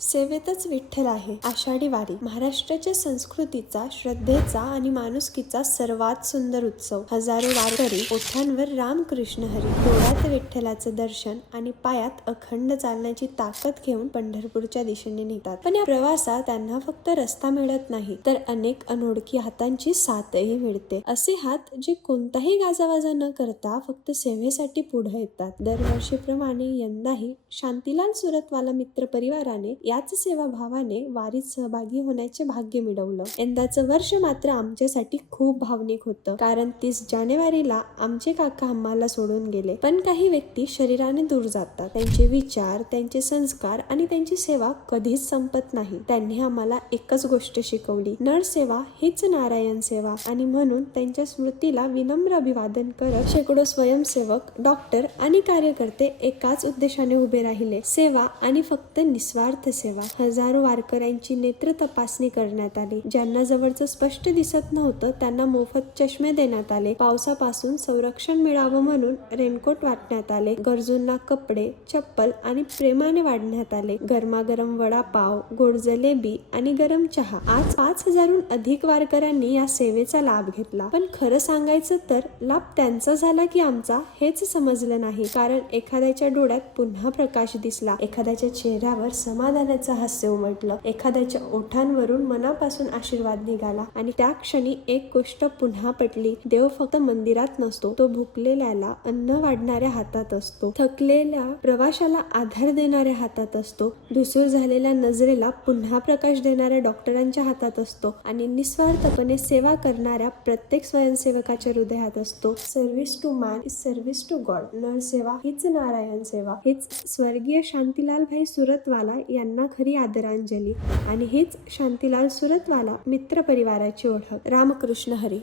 सेवेतच विठ्ठल आहे. आषाढी वारी महाराष्ट्राच्या संस्कृतीचा, श्रद्धेचा आणि माणुसकीचा सर्वात सुंदर उत्सव. हजारो वारकरी ओठांवर रामकृष्ण हरी, डोळ्यात विठ्ठलाचं दर्शन आणि पायात अखंड चालण्याची ताकद घेऊन पंढरपूरच्या दिशेने निघतात. पण या प्रवासात त्यांना फक्त रस्ता मिळत नाही, तर अनेक अनोळखी हातांची साथही मिळते. असे हात जे कोणताही गाजावाजा न करता फक्त सेवेसाठी पुढे येतात. दरवर्षीप्रमाणे यंदाही शांतीलाल सुरतवाला मित्र परिवाराने याच सेवाभावाने वारीत सहभागी होण्याचे भाग्य मिळवलं. यंदाचं वर्ष मात्र आमच्यासाठी खूप भावनिक होतं, कारण 30 जानेवारीला आमचे काका आम्हाला सोडून गेले. पण काही व्यक्ती शरीराने दूर जातात, त्यांचे विचार, त्यांचे संस्कार आणि त्यांची सेवा कधीच संपत नाही. त्यांनी आम्हाला एकच गोष्ट शिकवली, नरसेवा हीच नारायण सेवा. आणि म्हणून त्यांच्या स्मृतीला विनम्र अभिवादन करत शेकडो स्वयंसेवक, डॉक्टर आणि कार्यकर्ते एकाच उद्देशाने उभे राहिले, सेवा आणि फक्त निस्वार्थ सेवा. हजारो वारकऱ्यांची नेत्र तपासणी करण्यात आली. ज्यांना जवळचं स्पष्ट दिसत नव्हतं त्यांना मोफत चष्मे देण्यात आले. पावसापासून संरक्षण मिळावं म्हणून रेनकोट वाटण्यात आले. गरजूंना कपडे, चप्पल आणि प्रेमाने वाढण्यात आले. गरमागरम वडापाव, गोड जलेबी आणि गरम चहा. आज 5,000हून अधिक वारकऱ्यांनी या सेवेचा लाभ घेतला. पण खरं सांगायचं तर लाभ त्यांचा झाला की आमचा हेच समजलं नाही. कारण एखाद्याच्या डोळ्यात पुन्हा प्रकाश दिसला, एखाद्याच्या चेहऱ्यावर समाधानाचं हास्य उमटलं, एखाद्याच्या ओठांवरून मनापासून आशीर्वाद निघाला. आणि त्या क्षणी एक गोष्ट पुन्हा पटली, देव फक्त मंदिरात नसतो, तो भुकलेल्याला अन्न वाढणाऱ्या हातात असतो, थकलेल्या प्रवाशाला आधार देणाऱ्या हातात असतो, धुसूर झालेल्या नजरेला पुन्हा प्रकाश देणाऱ्या डॉक्टरांच्या हातात असतो आणि निस्वार्थपणे सेवा करणाऱ्या प्रत्येक स्वयंसेवकाच्या हृदयात असतो. Service to man is service to God. नरसेवा हीच नारायण सेवा. हीच स्वर्गीय शांतीलाल भाई सुरतवाला यांना खरी आदरांजली. आणि हीच शांतीलाल सुरतवाला मित्र परिवाराची ओळख. रामकृष्ण हरी.